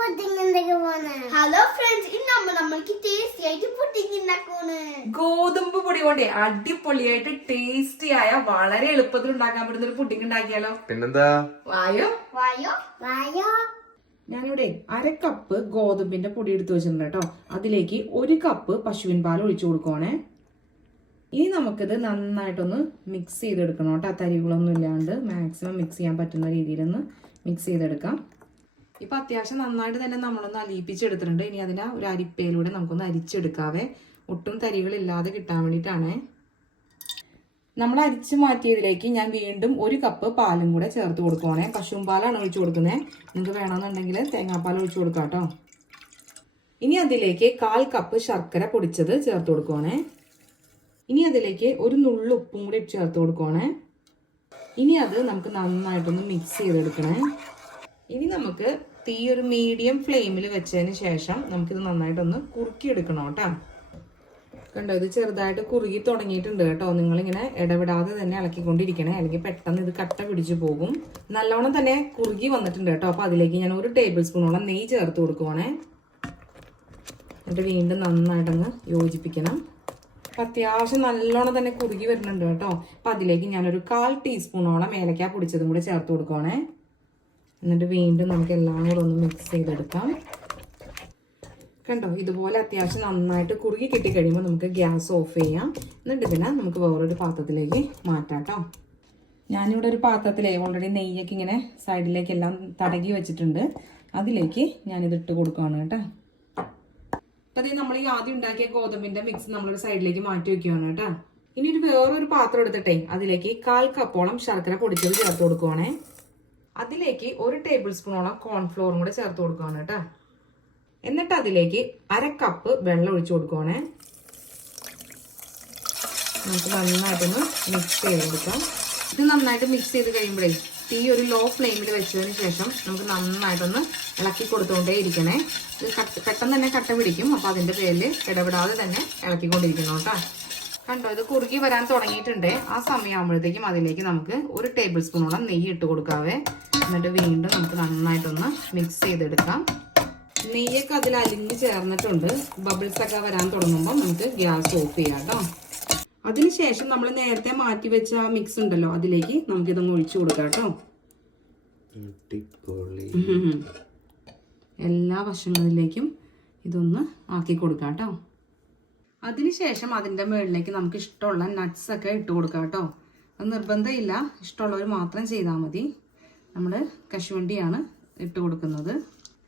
Hello friends ഇന്ന് നമ്മൾ നമ്മൾക്ക് ടേസ്റ്റി ആയിട്ട് പുഡിംഗ് ഉണ്ടാക്കാണ് ഗോതമ്പ് പൊടി കൊണ്ടേ അടിപൊളിയായിട്ട് ടേസ്റ്റി ആയ വളരെ എളുപ്പത്തിൽ ഉണ്ടാക്കാൻ പറ്റുന്ന ഒരു പുഡിംഗ് ഉണ്ടാക്കിയാലോ? പിന്നെന്താ? വായോ? വായോ? വായോ? ഞാനിവിടെ അര കപ്പ് ഗോതമ്പിന്റെ പൊടി എടുത്തു വെച്ചിട്ടുണ്ട് കേട്ടോ. അതിലേക്ക് ഒരു കപ്പ് പശുവിൻ പാൽ ഒഴിച്ചു കൊടുക്കുവാണേ. ഇനി നമുക്കിത് നന്നായിട്ടൊന്ന് മിക്സ് ചെയ്തെടുക്കണം കേട്ടോ. തരികളൊന്നും ഇല്ലാണ്ട് മാക്സിമം മിക്സ് ചെയ്യാൻ പറ്റുന്ന രീതിയിലൊന്ന് മിക്സ് ചെയ്തെടുക്കാം. ഇപ്പൊ അത്യാവശ്യം നന്നായിട്ട് തന്നെ നമ്മളൊന്ന് അലിയിപ്പിച്ചെടുത്തിട്ടുണ്ട്. ഇനി അതിനെ ഒരു അരിപ്പയിലൂടെ നമുക്കൊന്ന് അരിച്ചെടുക്കാവേ. ഒട്ടും തരികളില്ലാതെ കിട്ടാൻ വേണ്ടിയിട്ടാണേ. നമ്മൾ അരിച്ച് മാറ്റിയതിലേക്ക് ഞാൻ വീണ്ടും ഒരു കപ്പ് പാലും കൂടെ ചേർത്ത് കൊടുക്കുവാണേ. പശുമ്പാലാണ് പാലാണ് ഒഴിച്ചു കൊടുക്കുന്നത് നിങ്ങൾക്ക് വേണമെന്നുണ്ടെങ്കിൽ തേങ്ങാപ്പാൽ ഒഴിച്ചു കൊടുക്കാം കേട്ടോ. ഇനി അതിലേക്ക് കാൽ കപ്പ് ശർക്കര പൊടിച്ചത് ചേർത്ത് കൊടുക്കുവാണേ. ഇനി അതിലേക്ക് ഒരു നുള്ളു ഉപ്പും കൂടി ചേർത്ത് കൊടുക്കുവാണേ. ഇനി അത് നമുക്ക് നന്നായിട്ടൊന്ന് മിക്സ് ചെയ്തെടുക്കണേ. ഇനി നമുക്ക് തീ ഒരു മീഡിയം ഫ്ലെയിമിൽ വെച്ചതിന് ശേഷം നമുക്കിത് നന്നായിട്ടൊന്ന് കുറുക്കിയെടുക്കണം കേട്ടോ. കണ്ടോ ഇത് ചെറുതായിട്ട് കുറുകി തുടങ്ങിയിട്ടുണ്ട് കേട്ടോ. നിങ്ങളിങ്ങനെ ഇടപെടാതെ തന്നെ ഇളക്കിക്കൊണ്ടിരിക്കണേ. അല്ലെങ്കിൽ പെട്ടെന്ന് ഇത് കട്ട പിടിച്ചു പോകും. നല്ലോണം തന്നെ കുറുകി വന്നിട്ടുണ്ട് കേട്ടോ. അപ്പോൾ അതിലേക്ക് ഞാൻ ഒരു ടേബിൾ സ്പൂണോളം നെയ്യ് ചേർത്ത് കൊടുക്കുവാണേ. എന്നിട്ട് വീണ്ടും നന്നായിട്ടങ്ങ് യോജിപ്പിക്കണം. അപ്പം അത്യാവശ്യം നല്ലോണം തന്നെ കുറുകി വരുന്നുണ്ട് കേട്ടോ. അപ്പൊ അതിലേക്ക് ഞാനൊരു കാൽ ടീസ്പൂണോളം ഏലക്ക പൊടിച്ചതും കൂടെ ചേർത്ത് കൊടുക്കുവാണേ. എന്നിട്ട് വീണ്ടും നമുക്ക് എല്ലാം കൂടെ ഒന്ന് മിക്സ് ചെയ്തെടുക്കാം. കണ്ടോ ഇതുപോലെ അത്യാവശ്യം നന്നായിട്ട് കുറുകി കിട്ടിക്കഴിയുമ്പോൾ നമുക്ക് ഗ്യാസ് ഓഫ് ചെയ്യാം. എന്നിട്ട് ഇതിനെ നമുക്ക് വേറൊരു പാത്രത്തിലേക്ക് മാറ്റാം കേട്ടോ ഞാനിവിടെ ഒരു പാത്രത്തിലേ ഓൾറെഡി നെയ്യൊക്കെ ഇങ്ങനെ സൈഡിലേക്കെല്ലാം തടകി വെച്ചിട്ടുണ്ട്. അതിലേക്ക് ഞാനിത് ഇട്ട് കൊടുക്കുകയാണ് കേട്ടോ. അപ്പം അതേ നമ്മൾ ഈ ആദ്യം ഉണ്ടാക്കിയ ഗോതമ്പിന്റെ മിക്സ് നമ്മളൊരു സൈഡിലേക്ക് മാറ്റി വെക്കുകയാണ് കേട്ടോ. ഇനി ഒരു വേറൊരു പാത്രം എടുത്തിട്ടേ അതിലേക്ക് കാൽ കപ്പോളം ശർക്കര പൊടിച്ചത് ചേർത്ത് കൊടുക്കുവാണേ. അതിലേക്ക് ഒരു ടേബിൾ സ്പൂണോളം കോൺഫ്ലോറും കൂടെ ചേർത്ത് കൊടുക്കുകയാണ് കേട്ടോ. എന്നിട്ട് അതിലേക്ക് അര കപ്പ് വെള്ളം ഒഴിച്ചു കൊടുക്കുവാണേ. നമുക്ക് നന്നായിട്ടൊന്ന് മിക്സ് ചെയ്ത് ചെയ്തെടുക്കാം. ഇത് നന്നായിട്ട് മിക്സ് ചെയ്ത് കഴിയുമ്പോഴേ തീ ഒരു ലോ ഫ്ലെയിമിൽ വെച്ചതിന് ശേഷം നമുക്ക് നന്നായിട്ടൊന്ന് ഇളക്കി കൊടുത്തുകൊണ്ടേ ഇരിക്കണേ. ഇത് പെട്ടെന്ന് തന്നെ കട്ട പിടിക്കും. അപ്പോൾ അതിന്റെ പേരിൽ ഇടപെടാതെ തന്നെ ഇളക്കിക്കൊണ്ടിരിക്കണം കേട്ടോ. കണ്ടോ ഇത് കുറുകി വരാൻ തുടങ്ങിയിട്ടുണ്ട്. ആ സമയമാകുമ്പോഴത്തേക്കും അതിലേക്ക് നമുക്ക് ഒരു ടേബിൾ സ്പൂണോളം നെയ്യ് ഇട്ട് കൊടുക്കാവേ. എന്നിട്ട് വീണ്ടും നമുക്ക് നന്നായിട്ടൊന്ന് മിക്സ് ചെയ്തെടുക്കാം. നെയ്യൊക്കെ അതിൽ അലിഞ്ഞ് ചേർന്നിട്ടുണ്ട്. ബബിൾസ് ഒക്കെ വരാൻ തുടങ്ങുമ്പോൾ നമുക്ക് ഗ്യാസ് ഓഫ് ചെയ്യാം കേട്ടോ അതിനുശേഷം നമ്മൾ നേരത്തെ മാറ്റി വെച്ച മിക്സ് ഉണ്ടല്ലോ അതിലേക്ക് നമുക്കിതൊന്ന് ഒഴിച്ചു കൊടുക്കാം കേട്ടോ എല്ലാ വശങ്ങളിലേക്കും ഇതൊന്ന് ആക്കി കൊടുക്കാം കേട്ടോ അതിനുശേഷം അതിന്റെ മുകളിലേക്ക് നമുക്ക് ഇഷ്ടമുള്ള നട്ട്സ് ഒക്കെ ഇട്ട് കൊടുക്കാം കേട്ടോ. അത് നിർബന്ധമില്ല. ഇഷ്ടമുള്ളവർ മാത്രം ചെയ്താൽ മതി. നമ്മൾ കശുവണ്ടിയാണ് ഇട്ട് കൊടുക്കുന്നത്.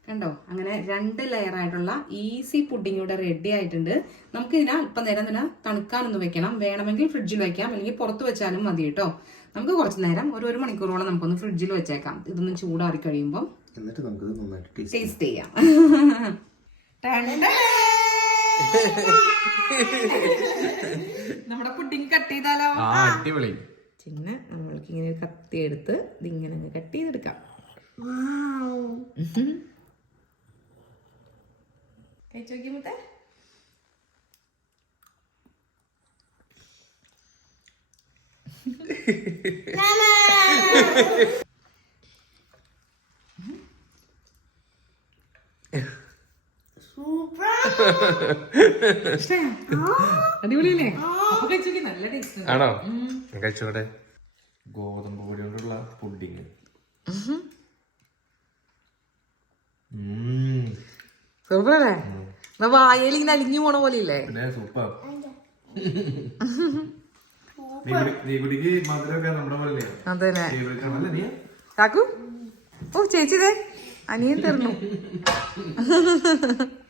കണ്ടോ? അങ്ങനെ രണ്ട് ലെയർ ആയിട്ടുള്ള ഈസി പുഡിംഗ് ഇവിടെ റെഡി ആയിട്ടുണ്ട്. നമുക്ക് ഇതിനെ അല്പം നേരം തന്നെ തണുക്കാനൊന്ന് വെക്കണം. വേണമെങ്കിൽ ഫ്രിഡ്ജിൽ വെക്കാം. അല്ലെങ്കിൽ പുറത്ത് വെച്ചാലും മതി കേട്ടോ. നമുക്ക് കുറച്ച് നേരം ഒരു ഒരു മണിക്കൂറോളം നമുക്കൊന്ന് ഫ്രിഡ്ജിൽ വെച്ചേക്കാം. ഇതൊന്ന് ചൂടാറി കഴിയുമ്പോൾ എന്നിട്ട് നമുക്ക് ടേസ്റ്റ് ചെയ്യാം. നമ്മുടെ പുഡിംഗ് കട്ട് ചെയ്താലോ? ആ അടിപൊളി. പിന്നെ നമ്മൾക്ക് ഇങ്ങനെ ഒരു കത്തി എടുത്ത് ഇതിങ്ങനെ അങ്ങ് കട്ട് ചെയ്തെടുക്കാം. കഴിച്ചു നോക്കിയേ അടിപൊളിയല്ലേ അപ്പൊ നല്ല ടേസ്റ്റ് ആണോ? കഴിച്ചോട്ടെ. ഗോതമ്പ് പൊടി കൊണ്ടുള്ള പുഡിങ്. വായയിൽ ഇങ്ങനെ അലിഞ്ഞു പോണ പോലെ ഇല്ലേ പിന്നെ സൂപ്പർ. അതന്നെ കാക്കു? ഓ ചേച്ചിതേ അനിയൻ തരുന്നു.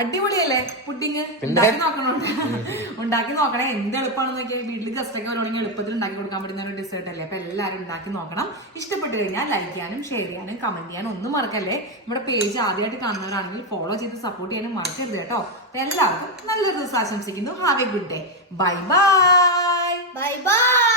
അടിപൊളിയല്ലേ? പുഡിങ് ഉണ്ടാക്കി നോക്കണം ഉണ്ടാക്കി നോക്കണേ. എന്ത് എളുപ്പമാണെന്ന് നോക്കിയാൽ വീട്ടിൽ ഗസ്റ്റ് ഒക്കെ വരുവാണെങ്കിൽ എളുപ്പത്തിൽ ഉണ്ടാക്കി കൊടുക്കാൻ പറ്റുന്ന ഒരു ഡിസേർട്ട് അല്ലേ? അപ്പൊ എല്ലാവരും ഉണ്ടാക്കി നോക്കണം. ഇഷ്ടപ്പെട്ട് കഴിഞ്ഞാൽ ലൈക്ക് ചെയ്യാനും ഷെയർ ചെയ്യാനും കമന്റ് ചെയ്യാനും ഒന്നും മറക്കല്ലേ? നമ്മുടെ പേജ് ആദ്യമായിട്ട് കാണുന്നവരാണെങ്കിൽ ഫോളോ ചെയ്ത് സപ്പോർട്ട് ചെയ്യാനും മറക്കരുത് കേട്ടോ. അപ്പൊ എല്ലാവർക്കും നല്ലൊരു ദിവസം ആശംസിക്കുന്നു. Have a good day bye bye bye bye